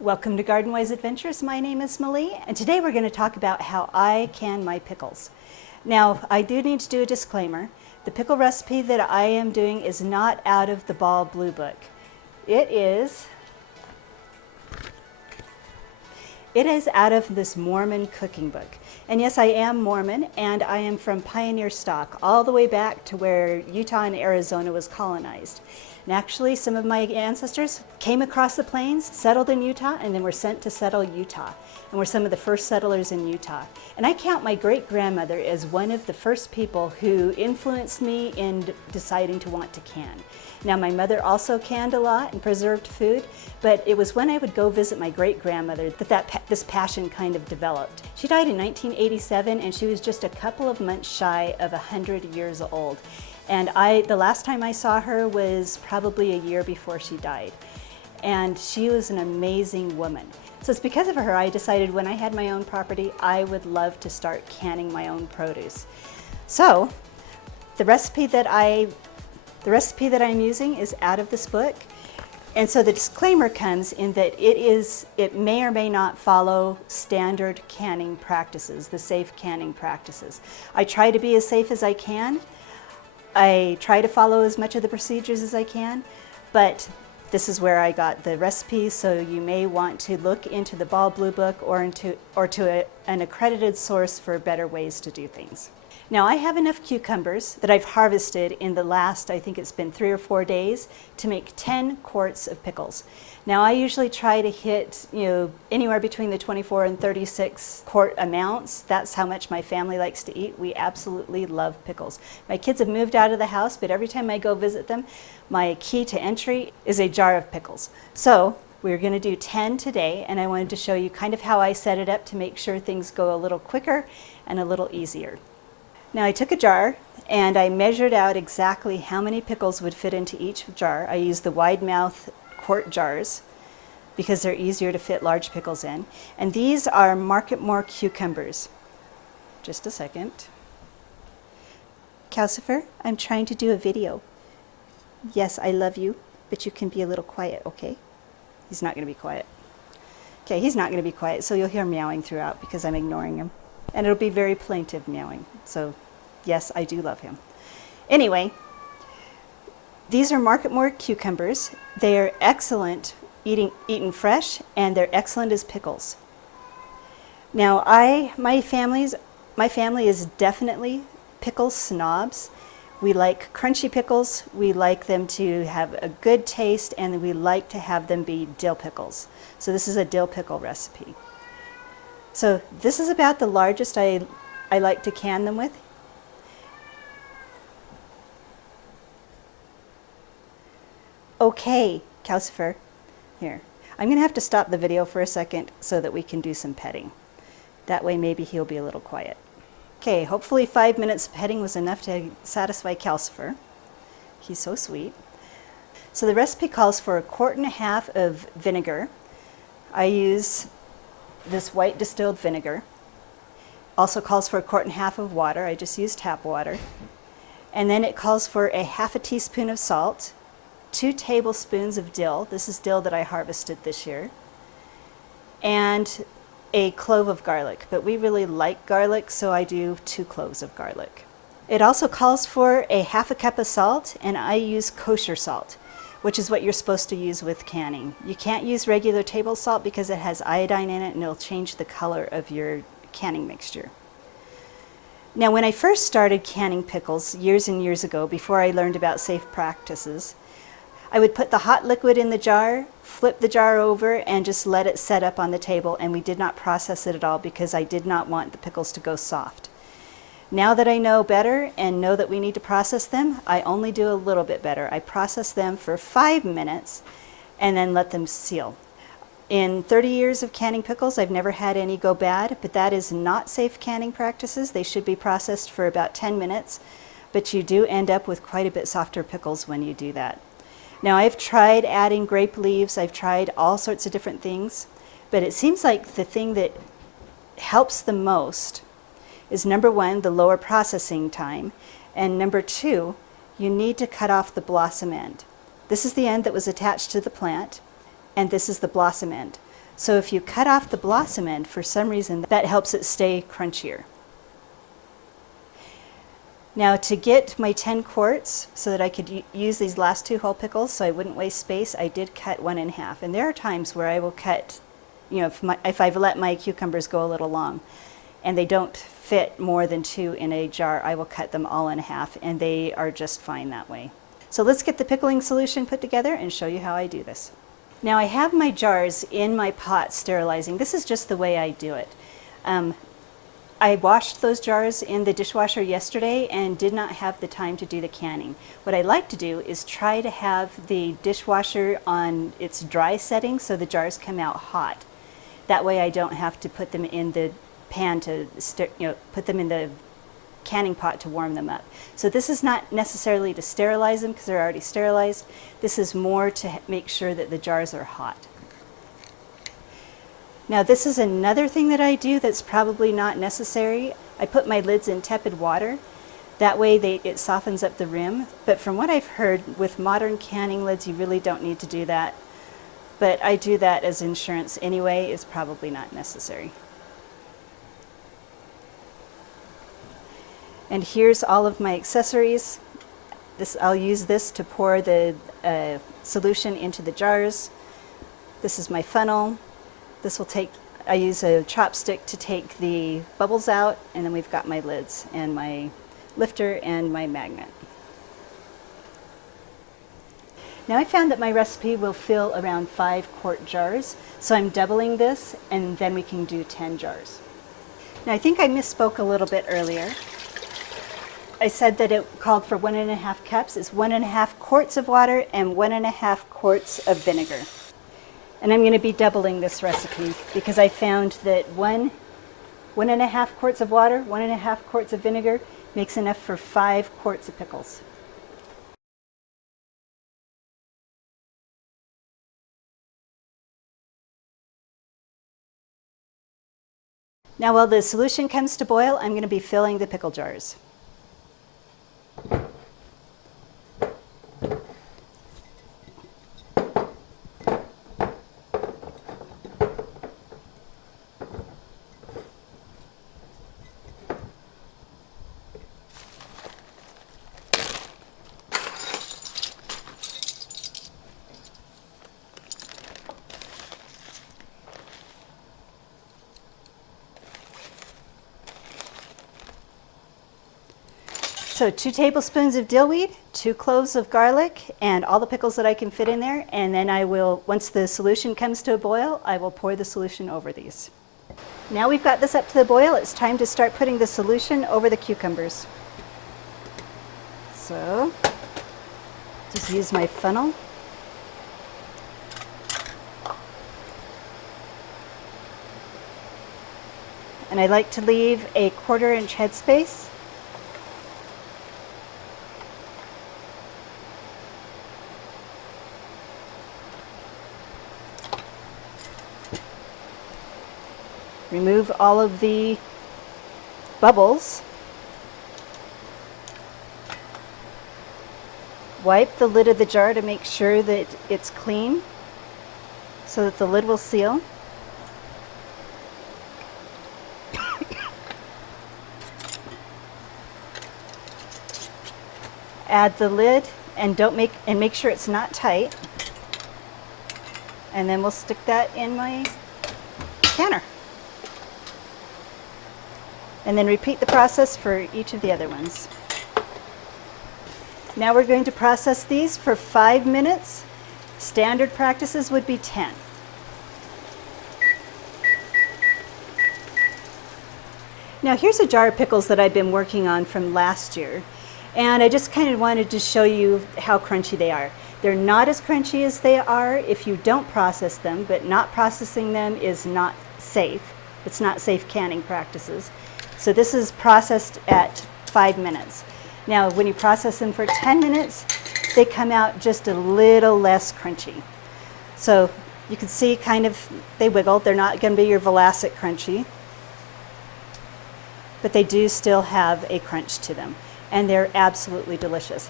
Welcome to Garden Wise Adventures. My name is Malie, and today we're going to talk about how I can my pickles. Now, I do need to do a disclaimer. The pickle recipe that I am doing is not out of the Ball Blue Book. It is out of this Mormon cooking book. And yes, I am Mormon, and I am from pioneer stock, all the way back to where Utah and Arizona was colonized. And actually, some of my ancestors came across the plains, settled in Utah, and then were sent to settle Utah, and were some of the first settlers in Utah. And I count my great-grandmother as one of the first people who influenced me in deciding to want to can. Now, my mother also canned a lot and preserved food, but it was when I would go visit my great-grandmother that this passion kind of developed. She died in 1987, and she was just a couple of months shy of 100 years old. And the last time I saw her was probably a year before she died. And she was an amazing woman. So it's because of her I decided when I had my own property, I would love to start canning my own produce. So the recipe that I'm using is out of this book. And so the disclaimer comes in that it may or may not follow standard canning practices, the safe canning practices. I try to be as safe as I can. I try to follow as much of the procedures as I can, but this is where I got the recipes, so you may want to look into the Ball Blue Book or to an accredited source for better ways to do things. Now, I have enough cucumbers that I've harvested in the last, I think it's been 3 or 4 days, to make 10 quarts of pickles. Now, I usually try to hit, anywhere between the 24 and 36 quart amounts. That's how much my family likes to eat. We absolutely love pickles. My kids have moved out of the house, but every time I go visit them, my key to entry is a jar of pickles. So we're going to do 10 today, and I wanted to show you kind of how I set it up to make sure things go a little quicker and a little easier. Now, I took a jar and I measured out exactly how many pickles would fit into each jar. I used the wide mouth quart jars because they're easier to fit large pickles in. And these are Marketmore cucumbers. Just a second. Calcifer, I'm trying to do a video. Yes, I love you, but you can be a little quiet, okay? He's not going to be quiet. Okay, he's not going to be quiet, so you'll hear meowing throughout because I'm ignoring him. And it'll be very plaintive meowing. So, yes, I do love him. Anyway, these are Marketmore cucumbers. They are excellent eaten fresh, and they're excellent as pickles. Now, my family is definitely pickle snobs. We like crunchy pickles. We like them to have a good taste, and we like to have them be dill pickles. So this is a dill pickle recipe. So this is about the largest I like to can them with. Okay, Calcifer, here. I'm going to have to stop the video for a second so that we can do some petting. That way maybe he'll be a little quiet. Okay, hopefully 5 minutes of petting was enough to satisfy Calcifer. He's so sweet. So the recipe calls for 1.5 quarts of vinegar. I use this white distilled vinegar. Also calls for 1.5 quarts of water. I just use tap water. And then it calls for a 1/2 teaspoon of salt, 2 tablespoons of dill. This is dill that I harvested this year. And a clove of garlic, but we really like garlic, so I do 2 cloves of garlic. It also calls for a 1/2 cup of salt, and I use kosher salt, which is what you're supposed to use with canning. You can't use regular table salt because it has iodine in it and it'll change the color of your canning mixture. Now, when I first started canning pickles years and years ago, before I learned about safe practices, I would put the hot liquid in the jar, flip the jar over, and just let it set up on the table, and we did not process it at all because I did not want the pickles to go soft. Now that I know better and know that we need to process them, I only do a little bit better. I process them for 5 minutes and then let them seal. In 30 years of canning pickles, I've never had any go bad, but that is not safe canning practices. They should be processed for about 10 minutes, but you do end up with quite a bit softer pickles when you do that. Now, I've tried adding grape leaves. I've tried all sorts of different things, but it seems like the thing that helps the most is, number 1, the lower processing time, and number 2, you need to cut off the blossom end. This is the end that was attached to the plant, and this is the blossom end. So if you cut off the blossom end, for some reason, that helps it stay crunchier. Now to get my 10 quarts so that I could use these last 2 whole pickles so I wouldn't waste space, I did cut 1 in half. And there are times where I will cut, you know, if I've let my cucumbers go a little long and they don't fit more than 2 in a jar, I will cut them all in half, and they are just fine that way. So let's get the pickling solution put together and show you how I do this. Now I have my jars in my pot sterilizing. This is just the way I do it. I washed those jars in the dishwasher yesterday and did not have the time to do the canning. What I like to do is try to have the dishwasher on its dry setting so the jars come out hot. That way I don't have to put them in the pan to, put them in the canning pot to warm them up. So this is not necessarily to sterilize them because they're already sterilized. This is more to make sure that the jars are hot. Now this is another thing that I do that's probably not necessary. I put my lids in tepid water. That way it softens up the rim. But from what I've heard, with modern canning lids, you really don't need to do that. But I do that as insurance anyway. It's probably not necessary. And here's all of my accessories. I'll use this to pour the solution into the jars. This is my funnel. I use a chopstick to take the bubbles out, and then we've got my lids and my lifter and my magnet. Now I found that my recipe will fill around 5 quart jars, so I'm doubling this, and then we can do 10 jars. Now I think I misspoke a little bit earlier. I said that it called for 1.5 cups. It's 1.5 quarts of water and 1.5 quarts of vinegar. And I'm going to be doubling this recipe because I found that 1.5 quarts of water, 1.5 quarts of vinegar makes enough for 5 quarts of pickles. Now while the solution comes to boil, I'm going to be filling the pickle jars. So 2 tablespoons of dill weed, 2 cloves of garlic, and all the pickles that I can fit in there. And then I will, once the solution comes to a boil, I will pour the solution over these. Now we've got this up to the boil, it's time to start putting the solution over the cucumbers. So just use my funnel. And I like to leave a 1/4 inch headspace. Remove all of the bubbles. Wipe the lid of the jar to make sure that it's clean so that the lid will seal. Add the lid and make sure it's not tight. And then we'll stick that in my canner. And then repeat the process for each of the other ones. Now we're going to process these for 5 minutes. Standard practices would be 10. Now here's a jar of pickles that I've been working on from last year. And I just kind of wanted to show you how crunchy they are. They're not as crunchy as they are if you don't process them, but not processing them is not safe. It's not safe canning practices. So this is processed at 5 minutes. Now when you process them for 10 minutes, they come out just a little less crunchy. So you can see kind of, they wiggle. They're not going to be your Vlasic crunchy, but they do still have a crunch to them. And they're absolutely delicious.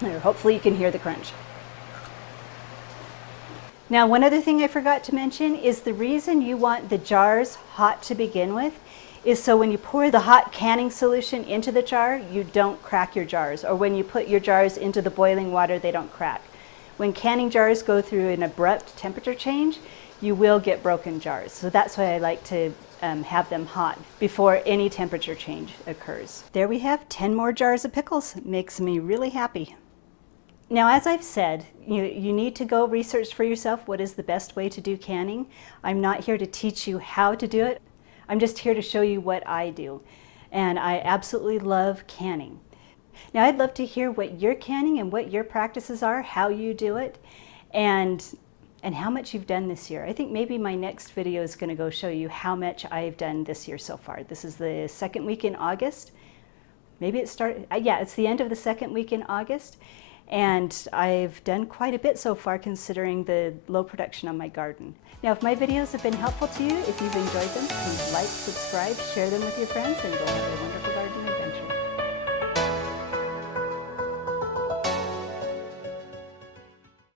There, hopefully you can hear the crunch. Now, one other thing I forgot to mention is the reason you want the jars hot to begin with is so when you pour the hot canning solution into the jar, you don't crack your jars, or when you put your jars into the boiling water, they don't crack. When canning jars go through an abrupt temperature change, you will get broken jars. So that's why I like to have them hot before any temperature change occurs. There we have 10 more jars of pickles. It makes me really happy. Now, as I've said, you need to go research for yourself what is the best way to do canning. I'm not here to teach you how to do it. I'm just here to show you what I do. And I absolutely love canning. Now, I'd love to hear what you're canning and what your practices are, how you do it, and how much you've done this year. I think maybe my next video is going to go show you how much I've done this year so far. This is the second week in August. Maybe it started, yeah, it's the end of the second week in August. And I've done quite a bit so far considering the low production on my garden. Now, if my videos have been helpful to you, if you've enjoyed them, please like, subscribe, share them with your friends, and go have a wonderful garden.